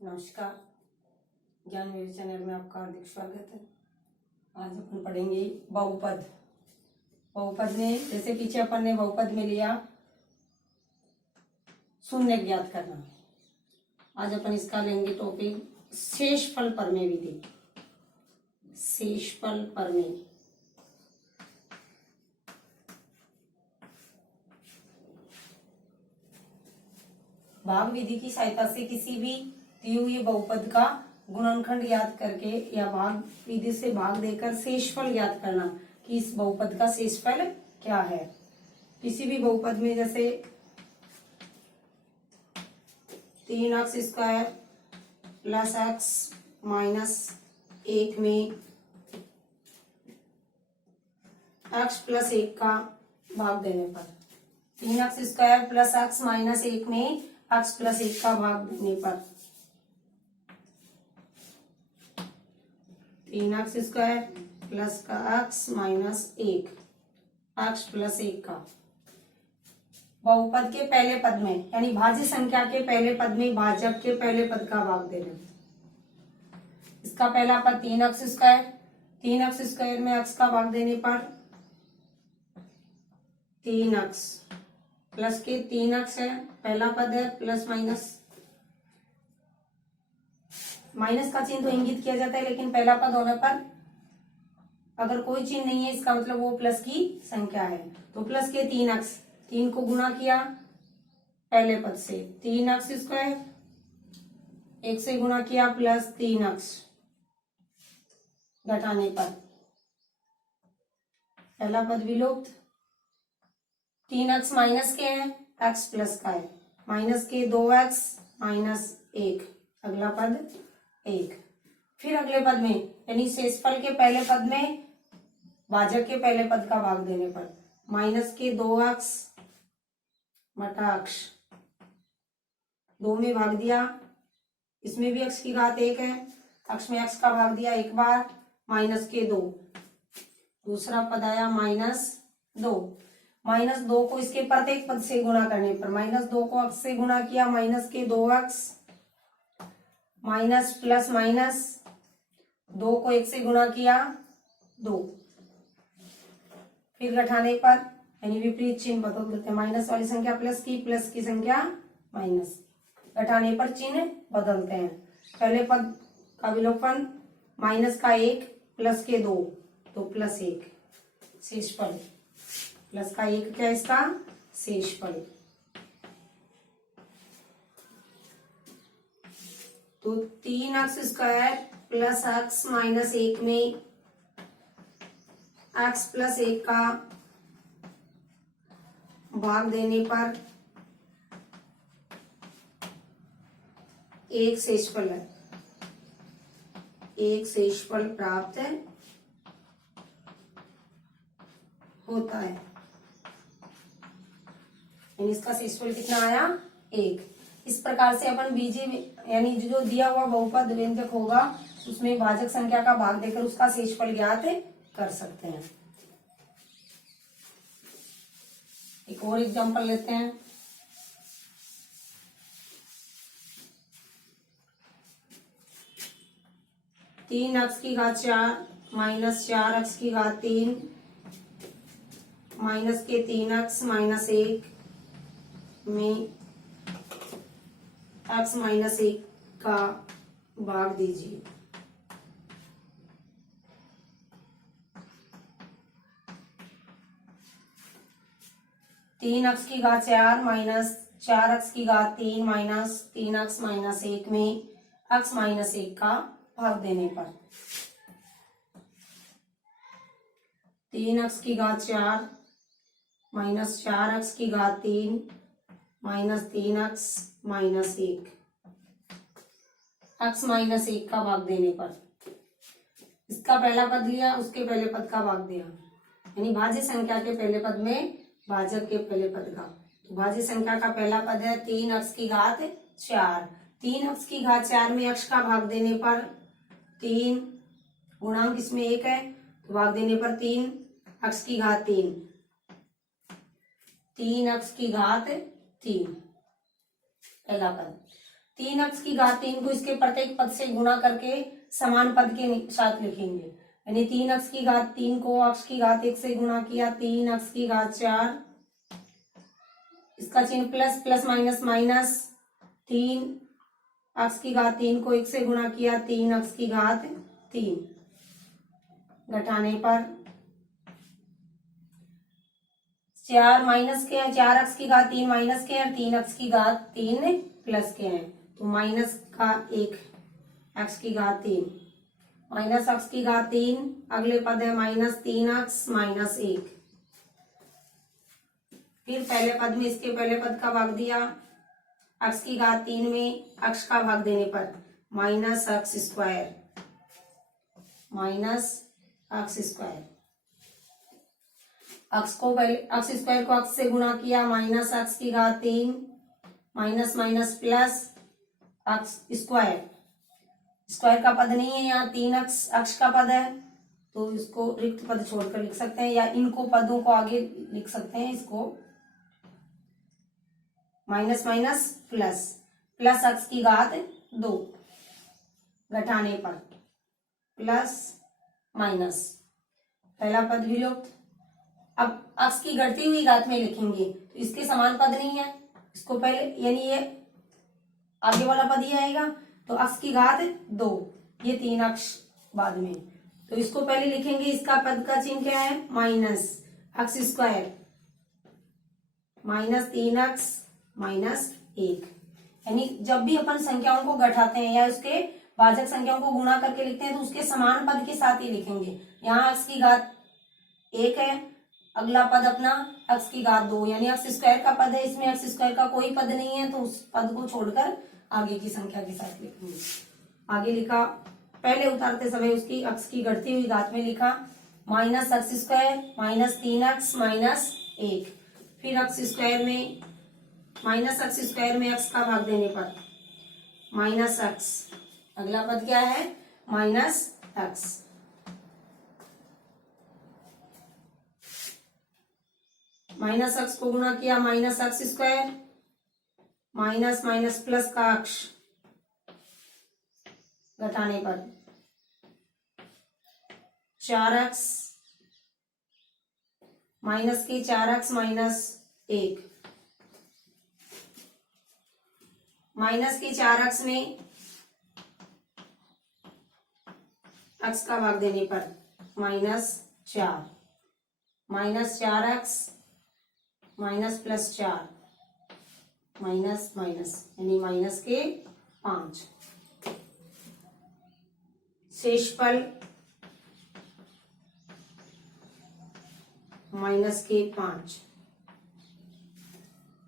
नमस्कार। ज्ञान मेरे चैनल में आपका हार्दिक स्वागत है। आज अपन पढ़ेंगे बहुपद। बहुपद में जैसे पीछे अपन ने बहुपद में लिया शून्य ज्ञात करना, आज अपन इसका लेंगे टॉपिक शेषफल प्रमेय विधि। शेषफल प्रमेय भाग विधि की सहायता से किसी भी दिए हुए बहुपद का गुणनखंड ज्ञात करके या भाग विधि से भाग देकर शेषफल ज्ञात करना कि इस बहुपद का शेषफल क्या है। किसी भी बहुपद में जैसे 3x² प्लस x माइनस 1 में x प्लस 1 का भाग देने पर 3x² प्लस x माइनस 1 में x प्लस 1 का भाग देने पर 3x² प्लस का x माइनस 1 x प्लस 1 का बहुपद के पहले पद में यानी भाज्य संख्या के पहले पद में भाजक के पहले पद का भाग देना। इसका पहला पद 3x² में x का भाग देने पर 3x प्लस के 3x है, पहला पद है, प्लस माइनस का चिन्ह तो इंगित किया जाता है, लेकिन पहला पद होने पर अगर कोई चिन्ह नहीं है इसका मतलब वो प्लस की संख्या है। तो प्लस के 3x, 3 को गुणा किया पहले पद से 3x², 1 से गुणा किया प्लस 3x, घटाने पर पहला पद विलुप्त। 3x माइनस के हैं, x प्लस का है, माइनस के 2x माइनस 1, अगला पद 1। फिर अगले पद में यानी शेषफल के पहले पद में भाजक के पहले पद का भाग देने पर माइनस के 2x बटा x, 2 में भाग दिया, इसमें भी x की घात 1 है, x में x का भाग दिया एक बार, माइनस के 2, दूसरा पद आया -2, -2 को इसके प्रत्येक पद से गुणा करने पर -2 को x से गुणा किया, माइनस के 2x माइनस प्लस माइनस 2 को 1 से गुणा किया 2, फिर घटाने पर यानी विपरीत चिन्ह बदल देते हैं, माइनस वाली संख्या प्लस की संख्या माइनस, घटाने पर चिन्ह बदलते हैं। पहले पद का विलोपन माइनस का 1 प्लस के 2 तो प्लस 1, शेषफल प्लस का 1 क्या इसका शेषफल। तो 3x² प्लस x माइनस 1 में x प्लस 1 का भाग देने पर एक शेषफल है, एक शेषफल प्राप्त होता है। यानी इसका शेषफल कितना आया 1। इस प्रकार से अपन बीजीय यानी जो दिया हुआ बहुपद व्यंजक होगा उसमें भाजक संख्या का भाग देकर उसका शेषफल ज्ञात कर सकते हैं। एक और एग्जांपल लेते हैं। तीन x की घात 4 माइनस 4x की घात 3 माइनस के 3x माइनस 1 में x माइनस 1 का भाग दीजिए। तीन x की घात 4 माइनस 4x की घात 3 माइनस 3x माइनस 1 में x माइनस 1 का भाग देने पर 3x की घात 4 माइनस 4x की घात 3 minus 3x minus 1, x minus 1 का भाग देने पर इसका पहला पद लिया, उसके पहले पद का भाग दिया, यानी भाज्य संख्या के पहले पद में भाजक के पहले पद का। तो भाज्य संख्या का पहला पद है 3x की घात 4, 3x की घात 4 में x का भाग देने पर 3, गुणांक इसमें 1 है तो भाग देने पर 3x की घात 3, 3x की घात 3 पहला पद, 3x की घात 3 को इसके प्रत्येक पद से गुणा करके समान पद के साथ लिखेंगे। यानी 3x की घात 3 को x की घात 1 से गुणा किया, 3x की घात 4, इसका चिन्ह plus, plus minus minus, 3x की घात 3 को 1 से गुणा किया, 3x की घात 3, घटाने पर 4 माइनस के हैं, 4x की घात 3 माइनस के हैं, 3x की घात 3 प्लस के हैं, तो माइनस का 1, x की घात 3 माइनस x की घात 3, अगले पद है माइनस 3x माइनस 1। फिर पहले पद में इसके पहले पद का भाग दिया, x की घात 3 में x का भाग देने पर minus x square, minus x square, x square को x से गुणा किया, माइनस x की घात 3 minus minus plus x square, square का पद नहीं है यहाँ, 3x x का पद है, तो इसको रिक्त पद छोड़कर लिख सकते हैं, या इनको पदों को आगे लिख सकते हैं, इसको minus minus plus, plus x की घात 2, घटाने पर प्लस माइनस, पहला पद विलुप्त। अब x की घटती हुई घात में लिखेंगे तो इसके समान पद नहीं है, इसको पहले, यानी ये आगे वाला पद ही आएगा, तो x की घात 2, ये 3x बाद में, तो इसको पहले लिखेंगे, इसका पद का चिन्ह क्या है, minus x square, minus 3x minus 1। यानी जब भी अपन संख्याओं को घटाते हैं या उसके भाजक संख्याओं को गुणा करके लिखते हैं तो उसके समान पद के साथ ही लिखेंगे। यहाँ x की घात 1 है, अगला पद अपना x की घात 2, यानी x स्क्वायर का पद है, इसमें x स्क्वायर का कोई पद नहीं है, तो उस पद को छोड़कर आगे की संख्या के साथ लिखेंगे। आगे लिखा, पहले उतारते समय उसकी x की घटती हुई घात में लिखा minus x square minus 3x minus 1, फिर x स्क्वायर में माइनस x स्क्वायर में x का भाग देने पर माइनस x, अगला पद क्या है, माइनस x, माइनस x को गुणा किया, minus x square, minus minus plus का अक्ष, घटाने पर 4x, माइनस के 4x माइनस 1, माइनस के 4x में x का भाग देने पर minus 4, minus 4x minus plus 4, minus minus, यानी माइनस के 5, शेषफल माइनस के 5,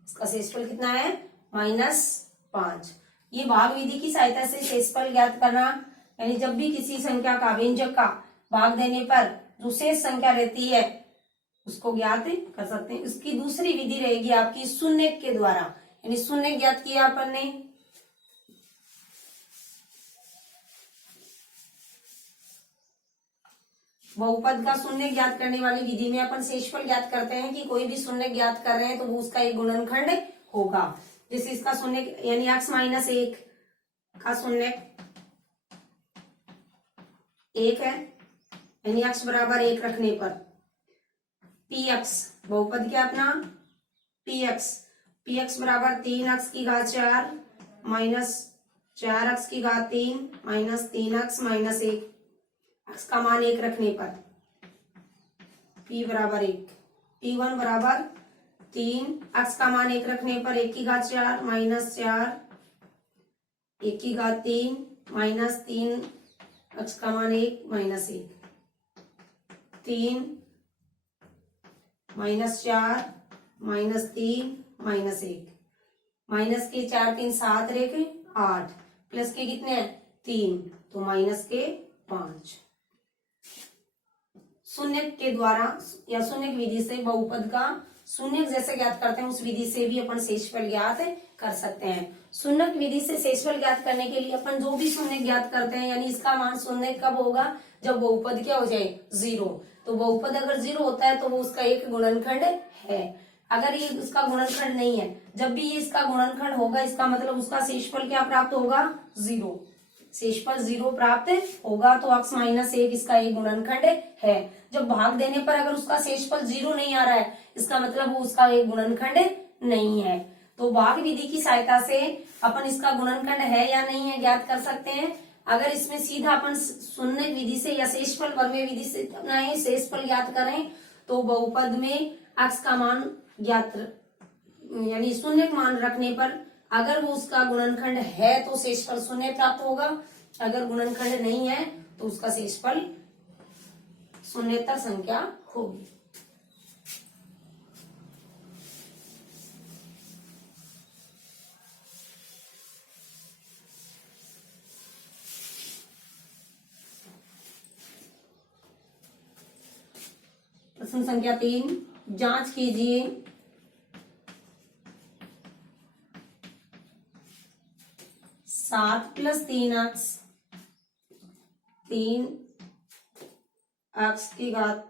इसका शेषफल कितना है, -5। ये भाग विधि की सहायता से शेषफल ज्ञात करना, यानी जब भी किसी संख्या का व्यंजक का भाग देने पर जो शेष संख्या रहती है उसको ज्ञात कर सकते हैं। उसकी दूसरी विधि रहेगी आपकी शून्य के द्वारा, यानी शून्य ज्ञात किया अपन ने, बहुपद का शून्य ज्ञात करने वाली विधि में अपन शेषफल ज्ञात करते हैं कि कोई भी शून्य ज्ञात कर रहे हैं तो वो उसका एक गुणनखंड होगा। जैसे इसका शून्य यानी x माइनस 1 का शून्य 1 है, यानी x बराबर 1 रखने पर px, बहुपद क्या अपना px बराबर 3x की घात 4 माइनस 4x की घात 3 माइनस 3x माइनस 1, x का मान 1 रखने पर p बराबर 1, p1 बराबर 3, x का मान 1 रखने पर 1 की घात 4 माइनस 4, 1 की घात 3 माइनस 3, x का मान 1 minus 1, 3 minus 4 minus 3 minus 1, minus के 4 3 7 रेखे 8, प्लस के कितने हैं 3, तो माइनस के 5। शून्य के द्वारा या शून्य विधि से बहुपद का शून्य जैसे ज्ञात करते हैं उस विधि से भी अपन शेषफल ज्ञात कर सकते हैं। शून्य विधि से शेषफल ज्ञात करने के लिए अपन जो भी शून्य ज्ञात करते हैं, यानी इसका मान शून्य कब होगा, जब बहुपद क्या हो जाए 0। तो बहुपद अगर 0 होता है तो वो उसका एक गुणनखंड है। अगर ये इसका गुणनखंड नहीं है, जब भी ये इसका गुणनखंड होगा इसका मतलब उसका शेषफल क्या प्राप्त होगा, 0। शेषफल 0 प्राप्त होगा तो x माइनस 1 इसका एक गुणनखंड है। जब भाग देने पर अगर उसका शेषफल 0 नहीं आ रहा है इसका मतलब वो उसका एक गुणनखंड नहीं है। तो भाग विधि की सहायता से अपन इसका गुणनखंड है या नहीं है ज्ञात कर सकते हैं। अगर इसमें सीधा अपन शून्य विधि से या शेषफल प्रमेय विधि से अपना शेषफल ज्ञात करें तो बहुपद में x का मान ज्ञात यानी शून्य मान रखने पर अगर वो उसका गुणनखंड है तो शेषफल शून्य प्राप्त होगा, अगर गुणनखंड नहीं है तो उसका शेषफल शून्येतर संख्या होगी। प्रश्न संख्या 3, जांच कीजिए 7 + 3x 3x की घात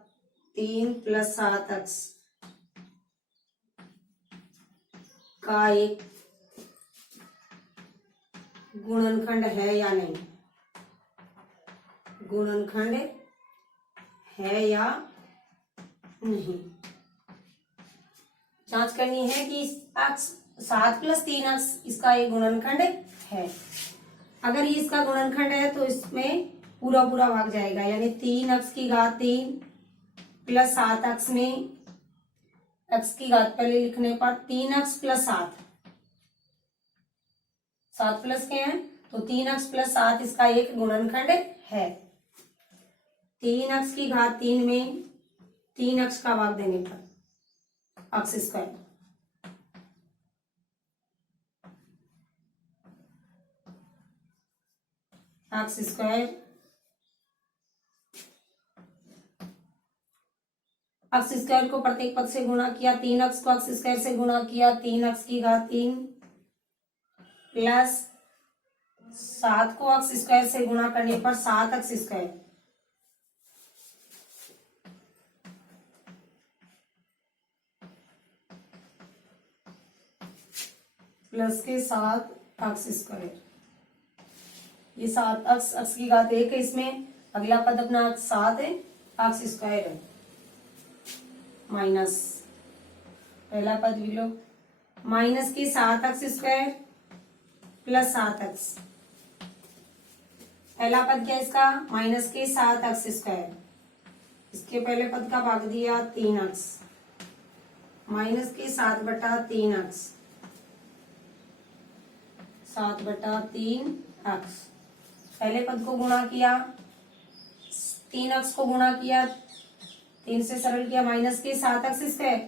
3 + 7x का एक गुणनखंड है या नहीं, गुणनखंड है या नहीं। जांच करनी है कि 7 + 3x इसका एक गुणनखंड है। अगर ये इसका गुणनखंड है तो इसमें पूरा पूरा भाग जाएगा, यानी 3x की घात 3 + 7x में x की घात पहले लिखने पर 3x + 7 7 प्लस के हैं तो 3x + 7 इसका एक गुणनखंड है। 3x की घात 3 में 3x का भाग देने पर x², x² को प्रत्येक पद से गुणा किया, 3x को x² से गुणा किया, 3x की घात 3 प्लस 7 को x² से गुणा करने पर 7x² प्लस के 7x²। ये 7x x की घात 1 है, इसमें अगला पद अपना 7 है, x² है, माइनस पहला पद भी लो माइनस के 7x² प्लस 7x। पहला पद क्या है इसका, माइनस के 7x², इसके पहले पद का भाग दिया 3x, माइनस के 7/3x, 7/3x। पहले पद को गुणा किया, 3x को गुणा किया, 3 से सरल किया, माइनस के 7x²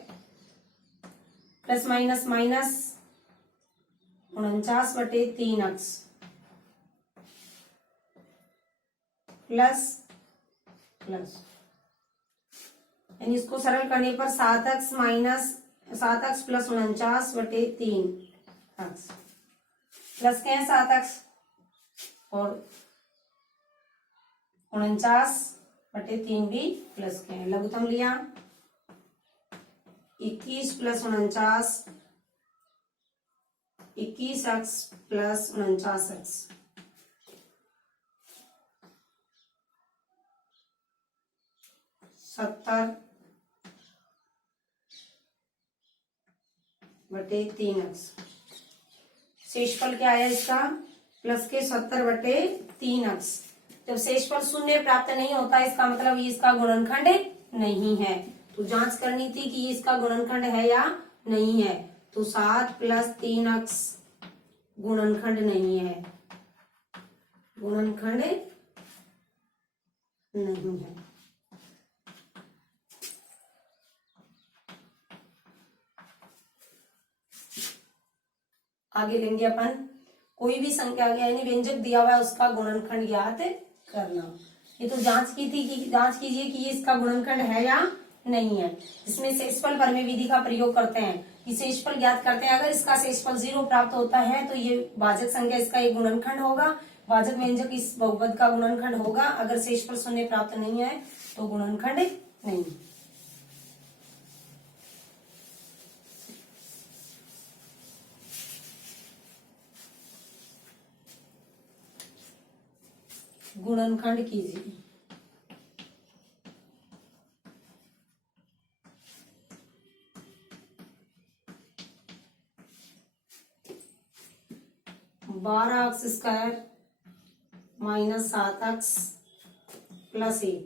plus minus minus 49/3x plus plus, यानी इसको सरल करने पर 7x प्लस 49/3x प्लस के हैं 7x और 49/3 भी प्लस के हैं। लघुत्तम लिया 21 + 49, 21x प्लस 49x, 70/3x। शेषफल क्या आया इसका, प्लस के 70/3x। जब शेषफल शून्य प्राप्त नहीं होता इसका मतलब ये इसका गुणनखंड नहीं है। तो जांच करनी थी कि ये इसका गुणनखंड है या नहीं है, तो 7 + 3x गुणनखंड नहीं है, गुणनखंड नहीं है। आगे लेंगे अपन कोई भी संख्या यानी व्यंजक दिया हुआ है उसका गुणनखंड ज्ञात करना। ये तो जांच की थी कि जांच कीजिए कि ये इसका गुणनखंड है या नहीं है। इसमें शेषफल प्रमेय विधि का प्रयोग करते हैं कि शेषफल ज्ञात करते हैं। अगर इसका शेषफल 0 प्राप्त होता है तो ये भाजक संख्या इसका एक गुणनखंड होगा, भाजक व्यंजक इस बहुपद का गुणनखंड होगा। अगर शेषफल शून्य प्राप्त नहीं है तो गुणनखंड नहीं। गुणनखंड कीजिए। बारह x square minus 7x plus 1।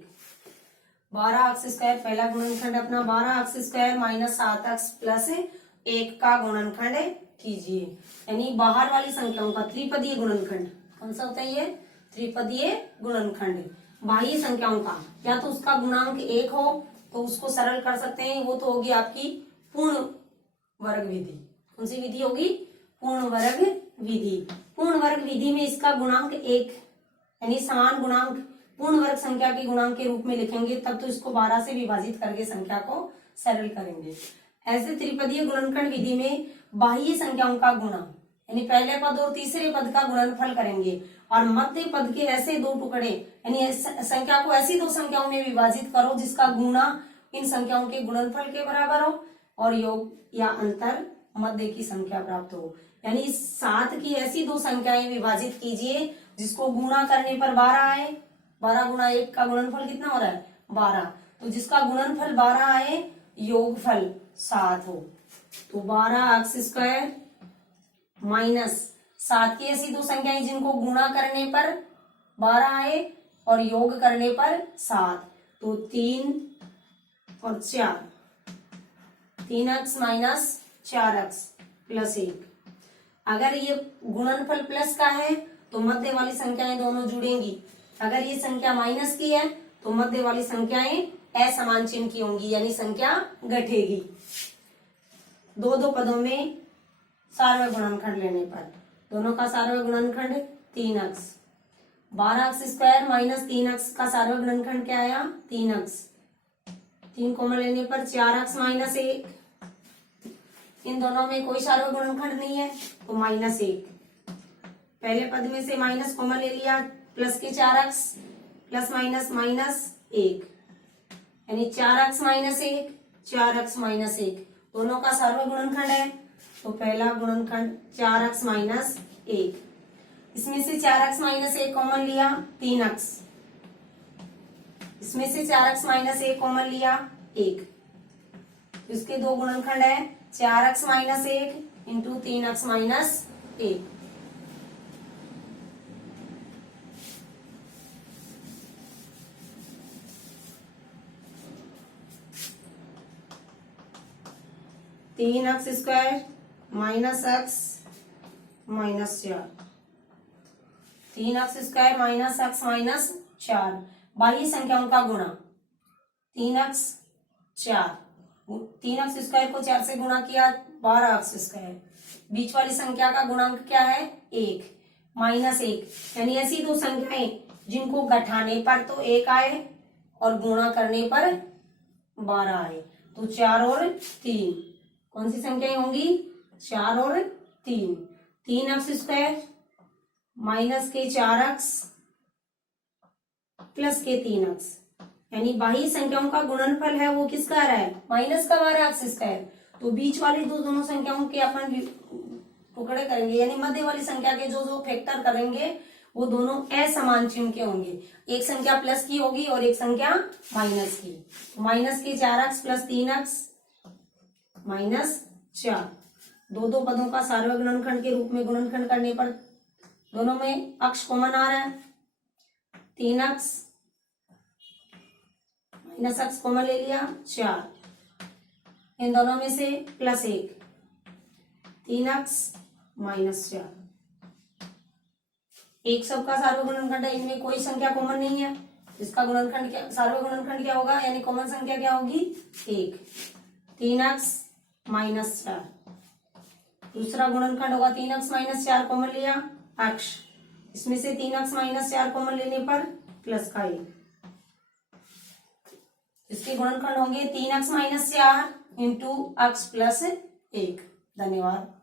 12x² पहला गुणनखंड अपना 12x² माइनस 7x प्लस 1 का गुणनखंड कीजिए। यानी बाहर वाली संख्याओं का त्रिपदीय गुणनखंड कौन सा होता है? ये त्रिपदीय गुणनखंड। बाह्य संख्याओं का या तो उसका गुणांक 1 हो तो उसको सरल कर सकते हैं, वो तो होगी आपकी पूर्ण वर्ग विधि। कौन सी विधि होगी? पूर्ण वर्ग विधि। पूर्ण वर्ग विधि में इसका गुणांक 1 यानी समान गुणांक पूर्ण वर्ग संख्या के गुणांक के रूप में लिखेंगे, तब तो इसको 12 से विभाजित करके संख्या को सरल करेंगे। ऐसे त्रिपदीय गुणनखंड विधि में बाह्य संख्याओं का गुणा यानी पहले पद और तीसरे पद का गुणनफल करेंगे और मध्य पद के ऐसे दो टुकड़े यानी संख्या को ऐसी दो संख्याओं में विभाजित करो जिसका गुणा इन संख्याओं के गुणनफल के बराबर हो और योग या अंतर मध्य की संख्या प्राप्त हो। यानी 7 की ऐसी दो संख्याएं विभाजित कीजिए जिसको गुणा करने पर 12 आए। 12 गुणा 1 का गुणनफल कितना हो रहा है? 12। तो जिसका गुणनफल 12 आए, योगफल 7 हो। तो 12x² माइनस 7 की ऐसी दो संख्याएं जिनको गुणा करने पर 12 आए और योग करने पर 7। तो 3 और 4, 3x माइनस 4x प्लस 1। अगर ये गुणनफल प्लस का है तो मध्य वाली संख्याएं दोनों जुड़ेंगी। अगर ये संख्या माइनस की है तो मध्य वाली संख्याएं असमान चिन्ह की होंगी यानी संख्या घटेगी। दो पदों में सार्वय गुणनखंड लेने पर दोनों का सार्वय गुणनखंड 3x। 12x² माइनस 3x का सार्वय गुणनखंड क्या आया? 3x। 3 कॉमन लेने पर 4x माइनस 1। इन दोनों में कोई सार्वय गुणनखंड नहीं है तो माइनस 1। पहले पद में से माइनस कॉमन ले लिया, प्लस के 4x प्लस माइनस माइनस 1 यानी 4x माइनस 1, 4x माइनस 1 दोनों का सार्वय गुणनखंड है। तो पहला गुणनखंड 4x माइनस 1, इसमें से 4x माइनस 1 कॉमन लिया 3x, इसमें से 4x माइनस 1 कॉमन लिया 1। इसके दो गुणनखंड है 4x minus 1 into 3x minus 1। तीन x² minus x minus 4। 3x² minus x minus 4 बाह्य संख्याओं का गुणा 3x 4। 3x² को 4 से गुणा किया 12x²। बीच वाली संख्या का गुणांक क्या है? 1 माइनस 1 यानी ऐसी दो संख्याएं जिनको घटाने पर तो 1 आए और गुणा करने पर 12 आए। तो 4 और 3 कौन सी संख्याएं होंगी? 4 और 3। 3x² माइनस के 4x प्लस के 3x यानी बाह्य संख्याओं का गुणनफल है वो किसका आ रहा है? माइनस का 12x²। तो बीच वाली दोनों संख्याओं के अपन टुकड़े करेंगे यानी मध्य वाली संख्या के जो फैक्टर करेंगे वो दोनों असमान चिन्ह के होंगे। एक संख्या प्लस की होगी और एक संख्या माइनस की। माइनस के 4x प्लस 3x माइनस 4 दो पदों का सार्वय गुणनखंड के रूप में गुणनखंड करने पर दोनों में अक्ष कॉमन आ रहा है। 3x माइनस x कॉमन ले लिया 4, इन दोनों में से प्लस 1 3x माइनस 4। एक सबका सार्वय गुणनखंड है, इनमें कोई संख्या कॉमन नहीं है। इसका गुणनखंड क्या, सार्वय गुणनखंड क्या होगा यानी कॉमन संख्या क्या होगी? 1। 3x माइनस 4 दूसरा गुणनखंड होगा 3x माइनस 4 कॉमन लिया अक्ष, इसमें से 3x माइनस 4 कॉमन लेने पर प्लस का 1। इसके गुणनखंड होंगे 3x minus 4 into x plus 1। धन्यवाद।